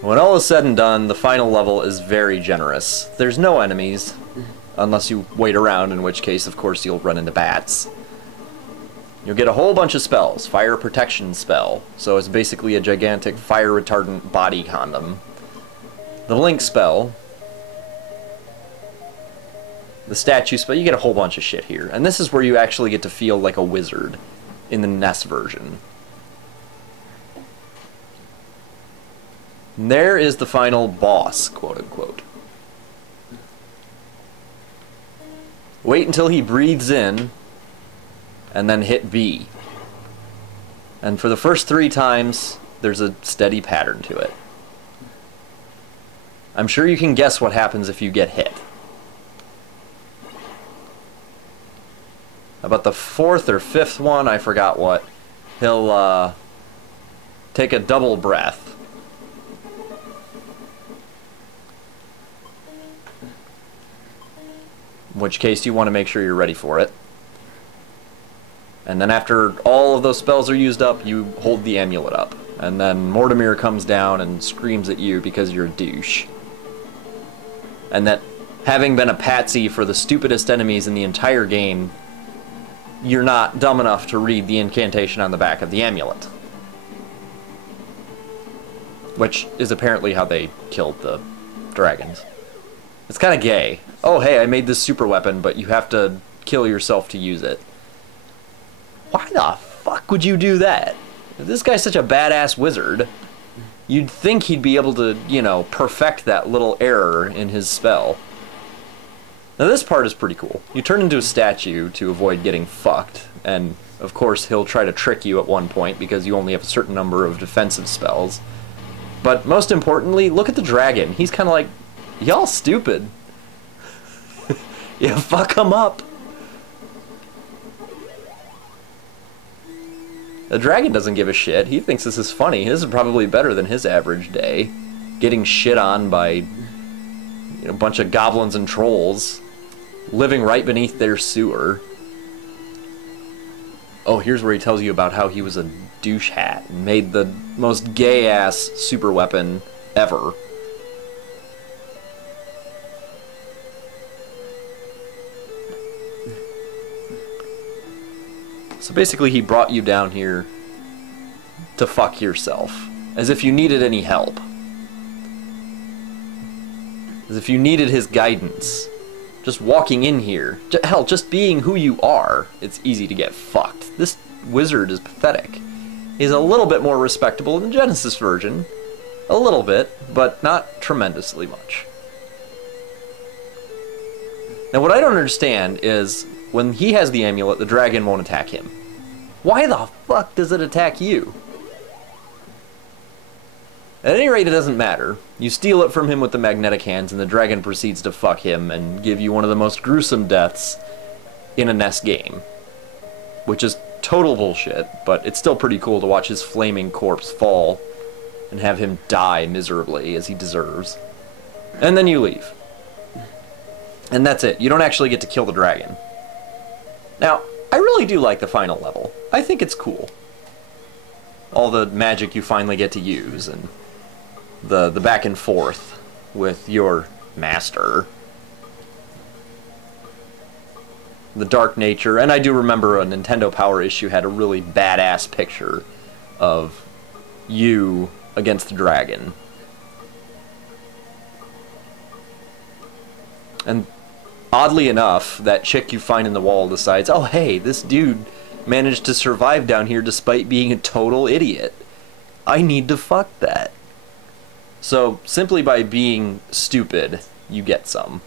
When all is said and done, the final level is very generous. There's no enemies, unless you wait around, in which case, of course, you'll run into bats. You'll get a whole bunch of spells. Fire protection spell, so it's basically a gigantic fire retardant body condom. The link spell. The statue spell. You get a whole bunch of shit here. And this is where you actually get to feel like a wizard in the NES version. And there is the final boss, quote-unquote. Wait until he breathes in, and then hit B. And for the first 3 times, there's a steady pattern to it. I'm sure you can guess what happens if you get hit. About the 4th or 5th one, I forgot what, he'll take a double breath. In which case you want to make sure you're ready for it. And then after all of those spells are used up, you hold the amulet up. And then Mortimer comes down and screams at you because you're a douche. And that, having been a patsy for the stupidest enemies in the entire game, you're not dumb enough to read the incantation on the back of the amulet. Which is apparently how they killed the dragons. It's kind of gay. Oh, hey, I made this super weapon, but you have to kill yourself to use it. Why the fuck would you do that? If this guy's such a badass wizard, you'd think he'd be able to, you know, perfect that little error in his spell. Now this part is pretty cool. You turn into a statue to avoid getting fucked, and of course he'll try to trick you at one point because you only have a certain number of defensive spells. But most importantly, look at the dragon. He's kind of like, y'all stupid. You fuck him up. The dragon doesn't give a shit. He thinks this is funny. This is probably better than his average day. Getting shit on by a bunch of goblins and trolls living right beneath their sewer. Oh, here's where he tells you about how he was a douche hat and made the most gay-ass super weapon ever. So basically he brought you down here to fuck yourself. As if you needed any help. As if you needed his guidance. Just walking in here. Hell, just being who you are, it's easy to get fucked. This wizard is pathetic. He's a little bit more respectable than the Genesis version. A little bit, but not tremendously much. Now what I don't understand is, when he has the amulet, the dragon won't attack him. Why the fuck does it attack you? At any rate, it doesn't matter. You steal it from him with the magnetic hands, and the dragon proceeds to fuck him and give you one of the most gruesome deaths in a NES game. Which is total bullshit, but it's still pretty cool to watch his flaming corpse fall and have him die miserably, as he deserves. And then you leave. And that's it. You don't actually get to kill the dragon. Now, I really do like the final level. I think it's cool. All the magic you finally get to use, and the back and forth with your master. The dark nature, and I do remember a Nintendo Power issue had a really badass picture of you against the dragon. And oddly enough, that chick you find in the wall decides, oh hey, this dude managed to survive down here despite being a total idiot. I need to fuck that. So, simply by being stupid, you get some.